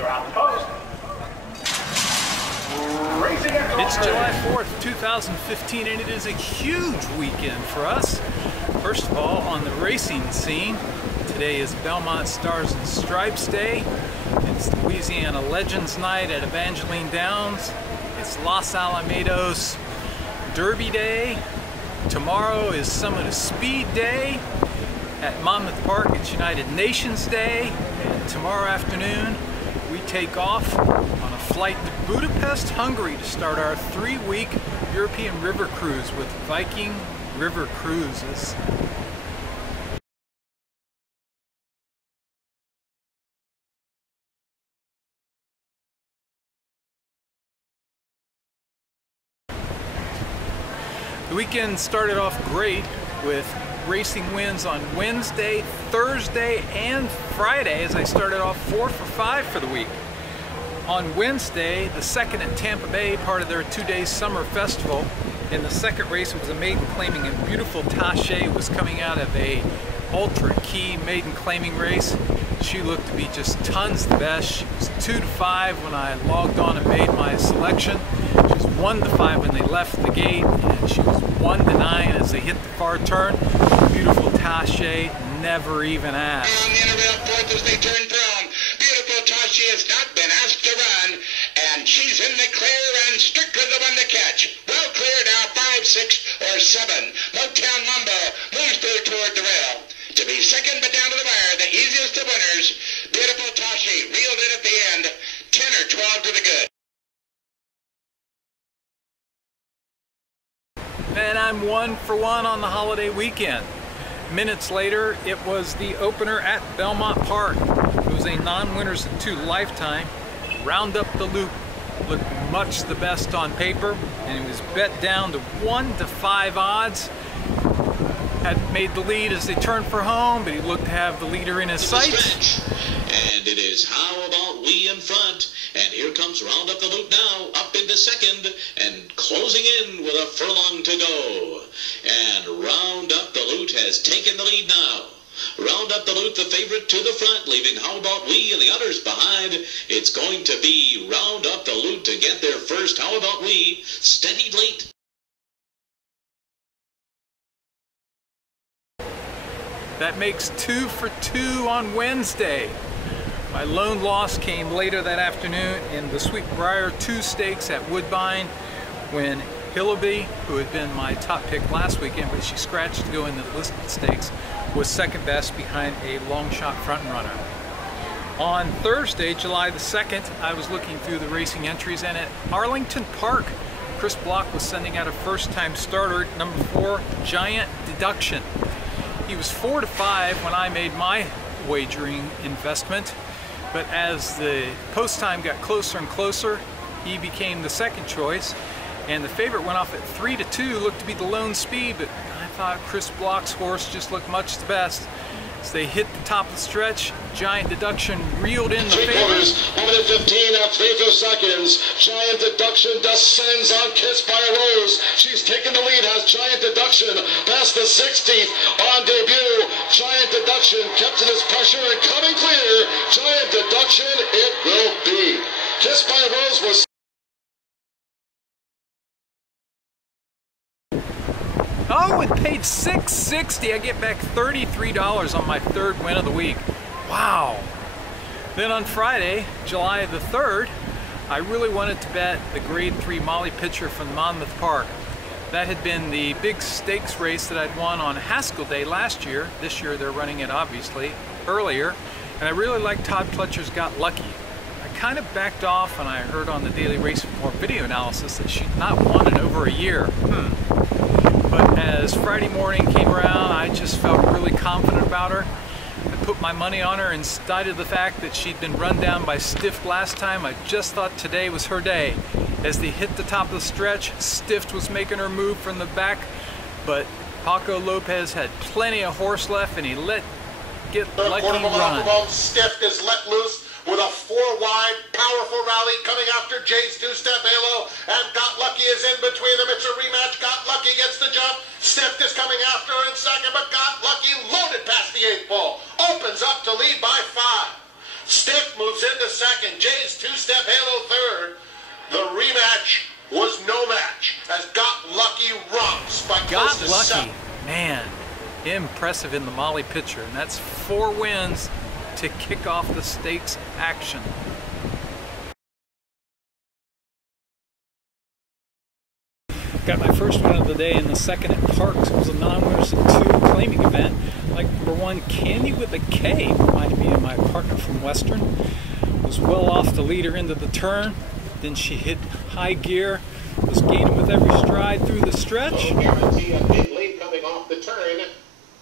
around the post. It's July 4th, 2015, and it is a huge weekend for us. First of all, on the racing scene, today is Belmont Stars and Stripes Day. It's Louisiana Legends Night at Evangeline Downs. It's Los Alamitos Derby Day. Tomorrow is Summit of Speed Day. At Monmouth Park, it's United Nations Day. And tomorrow afternoon, we take off on a flight to Budapest, Hungary to start our 3-week European river cruise with Viking River Cruises. The weekend started off great with racing wins on Wednesday, Thursday, and Friday as I started off 4 for 5 for the week. On Wednesday, the second at Tampa Bay, part of their 2-day summer festival. In the second race, it was a maiden claiming, and Beautiful Tache was coming out of a ultra key maiden claiming race. She looked to be just tons the best. She was 2 to 5 when I logged on and made my selection. She was 1 to 5 when they left the gate, and she was 1 to 9 as they hit the far turn. Beautiful Tache never even asked. On the inner rail fourth as they turn from. Beautiful Tache has not been asked to run, and she's in the clear and strictly the one to catch. Well clear now, 5, 6, or 7. Motown Mambo moves through toward the rail. To be second but down to the wire, the easiest of winners. Beautiful Tache reeled in at the end, 10 or 12 to the good. And I'm 1 for 1 on the holiday weekend. Minutes later, it was the opener at Belmont Park. It was a non-winners at 2 lifetime. Round Up the Loop looked much the best on paper, and it was bet down to 1 to 5 odds. Had made the lead as they turned for home, but he looked to have the leader in his sights. And it is How About We in front. And here comes Round Up the Loop now, up into second, and closing in with a furlong to go. And Round Up the Loop has taken the lead now. Round Up the Loop, the favorite, to the front, leaving How About We and the others behind. It's going to be Round Up the Loop to get there first. How About We, steadied late. That makes 2 for 2 on Wednesday. My lone loss came later that afternoon in the Sweetbriar 2 Stakes at Woodbine when Hillaby, who had been my top pick last weekend, but she scratched to go in the listed stakes, was second best behind a long shot front runner. On Thursday, July the 2nd, I was looking through the racing entries, and at Arlington Park, Chris Block was sending out a first-time starter, number 4, Giant Deduction. He was 4 to 5 when I made my wagering investment, but as the post time got closer and closer, he became the second choice, and the favorite went off at 3 to 2, looked to be the lone speed, but I thought Chris Block's horse just looked much the best. As they hit the top of the stretch, Giant Deduction reeled in the favors. 1 minute 15 and 3 seconds. Giant Deduction descends on Kiss by a Rose. She's taken the lead, has Giant Deduction past the 16th on debut. Giant Deduction kept in his pressure and coming clear. Giant Deduction it will be. Kiss by a Rose was... Oh, it paid $6.60. I get back $33 on my 3rd win of the week. Wow. Then on Friday, July the 3rd, I really wanted to bet the Grade 3 Molly Pitcher from Monmouth Park. That had been the big stakes race that I'd won on Haskell Day last year. This year they're running it obviously earlier. And I really liked Todd Pletcher's Got Lucky. I kind of backed off when I heard on the Daily Race Report video analysis that she'd not won in over a year. But as Friday morning came around, I just felt really confident about her. I put my money on her in spite of the fact that she'd been run down by Stift last time. I just thought today was her day. As they hit the top of the stretch, Stift was making her move from the back, but Paco Lopez had plenty of horse left, and he let Get Lucky run. Stift is let loose with a 4-wide, powerful rally coming after Jay's two-step halo, and Got Lucky is in between them. It's a rematch. Got Lucky gets the jump. Stift is coming after her in second, but Got Lucky loaded past the 8th pole. Opens up to lead by 5. Stift moves into second. Jay's two-step halo third. The rematch was no match as Got Lucky romps by close to Got 7. Lucky, man, impressive in the Molly picture, and that's 4 wins to kick off the stakes action. Got my first win of the day in the second at Parks. It was a non-winners at 2 claiming event. Like number 1, Candy with a K, reminded me of my partner from Western. Was well off the leader into the turn. Then she hit high gear, was gaining with every stride through the stretch. Lone Guarantee, a big lead coming off the turn.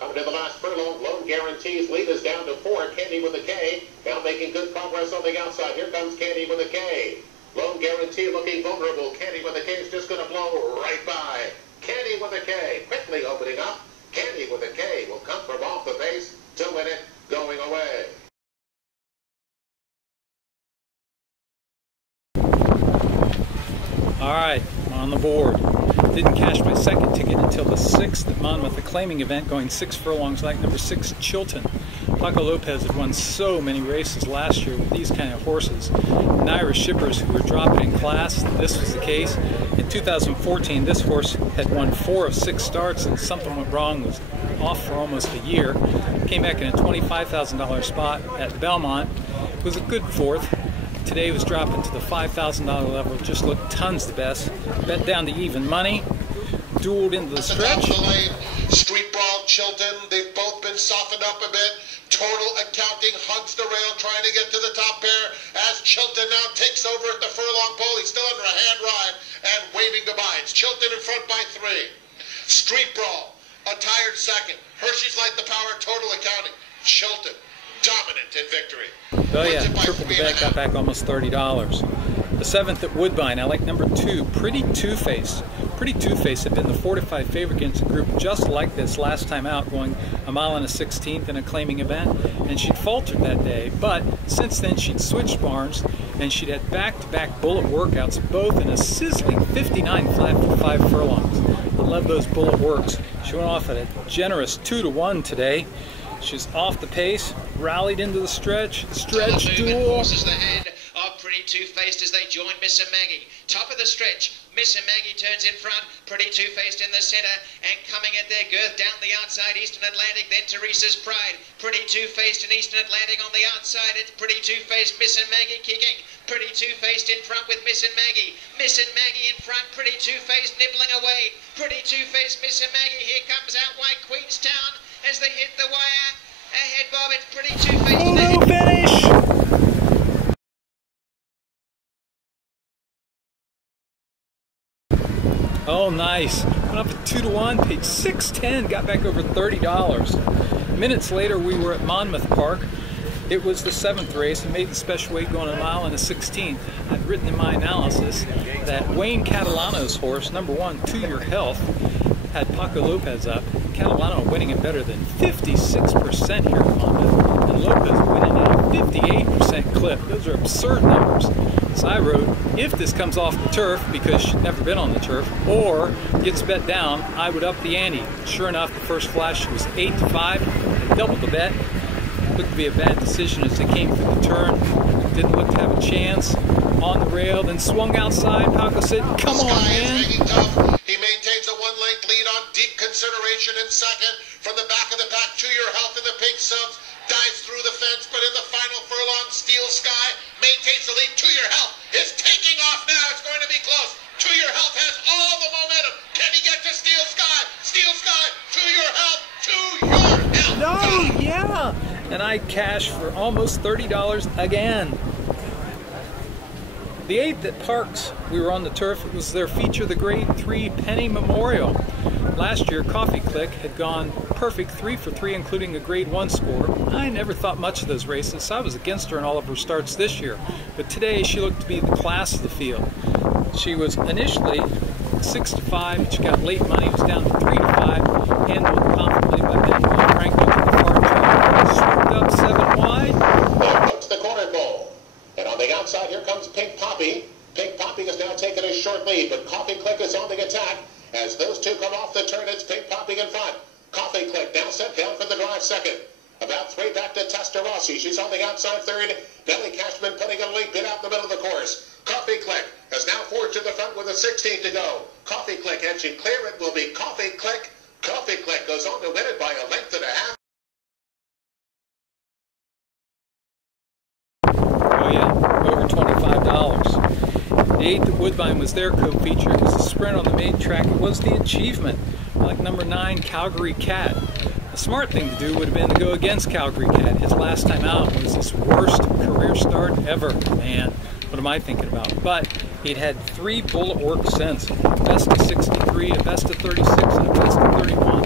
Coming to the last furlong, Lone Guarantee's lead is down to 4. Candy with a K, now making good progress on the outside. Here comes Candy with a K. Lone Guarantee looking vulnerable. Candy with a K is just going to blow right by. Candy with a K quickly opening up. Candy with a K will come from off the base to win it, going away. All right, on the board. Didn't cash my second ticket until the 6th at Monmouth, the claiming event, going 6 furlongs, like number 6, Chilton. Paco Lopez had won so many races last year with these kind of horses. And Irish shippers who were dropping in class, this was the case. In 2014, this horse had won 4 of 6 starts, and something went wrong, was off for almost a year. Came back in a $25,000 spot at Belmont. It was a good 4th. Today was dropping to the $5,000 level, just looked tons the best. Bet down to even money, dueled into the stretch. Street Brawl, Chilton, they've both been softened up a bit. Total Accounting hugs the rail, trying to get to the top pair as Chilton now takes over at the furlong pole. He's still under a hand ride and waving goodbye. It's Chilton in front by 3. Street Brawl, a tired second. Hershey's Light the Power, Total Accounting. Chilton, dominant in victory. Oh yeah, tripled the bet, got back almost $30. The 7th at Woodbine, I like number 2, Pretty Two-Faced. Pretty Two-Faced had been the 4 to 5 favorite against a group just like this last time out, going a mile and a 16th in a claiming event, and she'd faltered that day. But since then, she'd switched barns, and she'd had back-to-back bullet workouts, both in a sizzling 59 flat for 5 furlongs. I love those bullet works. She went off at a generous 2-1 today. She's off the pace, rallied into the stretch duel. Forces the head of Pretty Two-Faced as they join Miss and Maggie. Top of the stretch, Miss and Maggie turns in front, Pretty Two-Faced in the center, and coming at their girth down the outside, Eastern Atlantic, then Teresa's Pride. Pretty Two-Faced and Eastern Atlantic on the outside, it's Pretty Two-Faced, Miss and Maggie kicking. Pretty Two-Faced in front with Miss and Maggie. Miss and Maggie in front, Pretty Two-Faced nibbling away. Pretty Two-Faced, Miss and Maggie, here comes out White Queenstown as they hit the wire. Ahead, Bob, it's Pretty Two-Faced. Photo finish! Oh, nice. Went up at 2-1, paid $6.10, got back over $30. Minutes later, we were at Monmouth Park. It was the 7th race and made the special weight going a mile and a 16th. I'd written in my analysis that Wayne Catalano's horse, number 1, To Your Health, had Paco Lopez up. Catalano winning it better than 56% here at Monmouth, and Lopez winning at a 58% clip. Those are absurd numbers. So I wrote, if this comes off the turf, because she'd never been on the turf, or gets bet down, I would up the ante. Sure enough, the first flash was 8-5. I doubled the bet. Looked to be a bad decision as they came through the turn. Didn't look to have a chance. On the rail, then swung outside. Paco said, come on, man. He maintains a 1-length lead on deep consideration in second. From the back of the pack, To Your Health in the pink subs. Dives through the fence, but in the final furlong, Steel Sky maintains the lead. To Your Health is taking off now. It's going to be close. To Your Health has all the momentum. Can he get to Steel Sky? Steel Sky, To Your Health, To Your Health. No, yeah. And I cashed for almost $30 again. The 8th at Parks, we were on the turf. It was their feature, the Grade 3 Penny Memorial. Last year, Coffee Click had gone perfect 3 for 3, including a Grade 1 score. I never thought much of those races, so I was against her in all of her starts this year. But today, she looked to be the class of the field. She was initially 6-5, but she got late money. It was down to 3-5, handled confidently by Ben Franklin to the far turn. Swooped up 7 wide. There comes the corner pole. And on the outside, here comes Pink Poppy. Pink Poppy has now taken a short lead, but Coffee Click is on the attack. As those two come off the turn, it's Pink Poppy in front. Coffee Click now sent down for the drive second. About 3 back to Testarossa. Rossi. She's on the outside third. Nellie Cashman putting a lead bit out in the middle of the course. Coffee Click has now forged to the front with a 16 to go. Coffee Click, and she clear it will be Coffee Click. Coffee Click goes on to win it by a length and a half. Oh yeah, over $25. The 8th at Woodbine was their co-feature. It was a sprint on the main track. It was the Achievement, like number 9, Calgary Cat. The smart thing to do would have been to go against Calgary Cat. His last time out was his worst career start ever. Man, what am I thinking about? But he'd had 3 bullet work since. A best of 63, a best of 36, and a best of 31.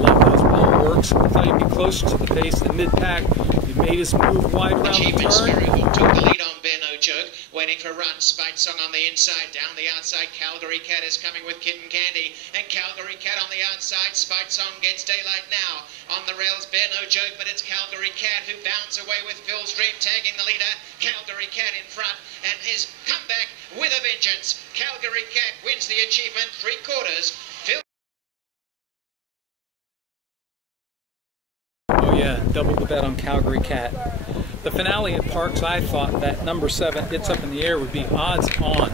Love those bullet works. I thought he'd be closer to the pace than mid-pack. He made his move wide around the Achievement turn. Spirit took the lead on Bear No Joke, waiting for a run. Spite Song on the inside, down the outside. Calgary Cat is coming with Kitten Candy, and Calgary Cat on the outside. Spite Song gets daylight now. On the rails, Bear No Joke, but it's Calgary Cat who bounds away with Phil's Dream tagging the leader. Calgary Cat in front, and his comeback with a vengeance. Calgary Cat wins the Achievement 3/4. Phil. Oh yeah, double the bet on Calgary Cat. The finale at Parks, I thought that number 7, It's Up in the Air, would be odds on.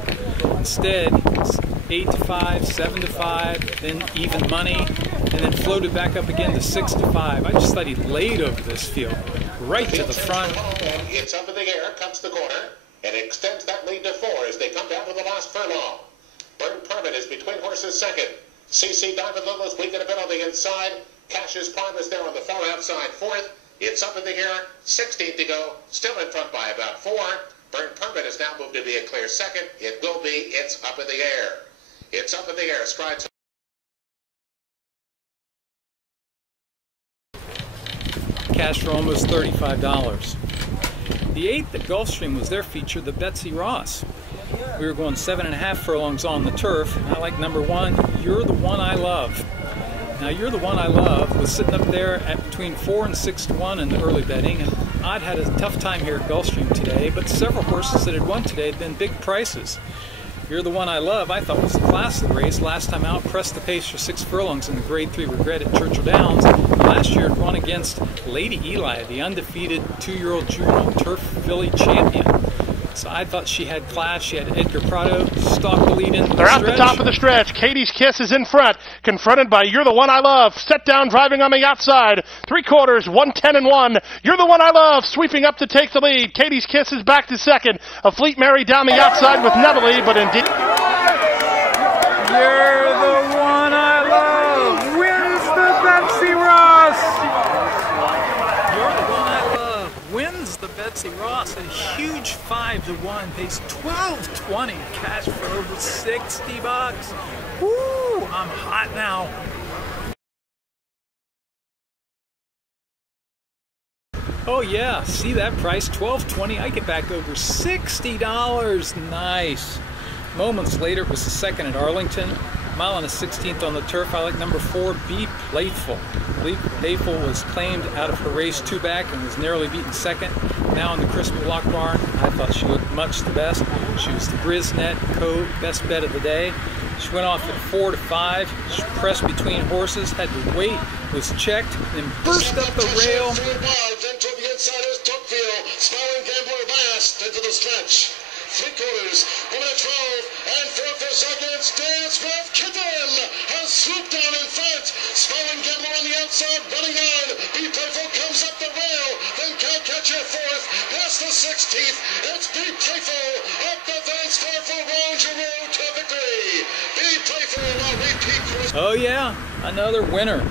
Instead, it's 8 to 5, 7 to 5, then even money, and then floated back up again to 6 to 5. I just thought he laid over this field, right to the front. And It's Up in the Air comes the corner and extends that lead to 4 as they come down to the last furlong. Burn Permit is between horses second. CC Diamond Littlest weakened a bit on the inside. Cash's Prime is there on the far outside fourth. It's Up in the Air, 16 to go, still in front by about 4. Burn Permit has now moved to be a clear second. It will be It's Up in the Air. It's Up in the Air, strides. Cash for almost $35. The 8th at Gulfstream was their feature, the Betsy Ross. We were going 7.5 furlongs on the turf. I like number 1, You're the One I Love. Now, You're the One I Love was sitting up there at between 4 and 6 to 1 in the early betting, and I'd had a tough time here at Gulfstream today, but several horses that had won today had been big prices. You're the One I Love, I thought was the class of the race. Last time out, pressed the pace for 6 furlongs in the Grade 3 Regret at Churchill Downs. Last year, it won against Lady Eli, the undefeated 2-year-old juvenile turf filly champion. So I thought she had class. She had Edgar Prado stalk the lead in. They're at the top of the stretch. Katie's Kiss is in front, confronted by You're the One I Love. Set down, driving on the outside. 3/4, 110 and 1. You're the One I Love, sweeping up to take the lead. Katie's Kiss is back to second. A Fleet Mary down the outside with Neville, but indeed. You're the One I Love wins the Betsy Ross. You're the One I Love wins the Betsy Ross. A huge 5 to 1, pays $12.20, cash for over $60. Woo! I'm hot now. Oh yeah, see that price, $12.20. I get back over $60. Nice. Moments later, it was the 2nd at Arlington. Mile and a 16th on the turf. I like number 4, Be Playful. Be Playful was claimed out of her race 2 back and was narrowly beaten 2nd. Now in the Crisp Lock Barn, I thought she looked much the best. She was the Brisnet best bet of the day. She went off at 4 to 5. She pressed between horses, had to wait, was checked, then burst up the rail. Then to the inside is Tocqueville. Smiling Gambler last into the stretch. 3/4, 1 at 12, and 4 for seconds. Dance with Kitten has swooped down in front. Smiling Gambler on the outside, running on. Be Playful comes up the rail. Then Cowcatcher 4th, past the 16th. It's Be Playful up the Vance Star for Ranger Road to victory. Be Playful, a repeat. Oh yeah, another winner.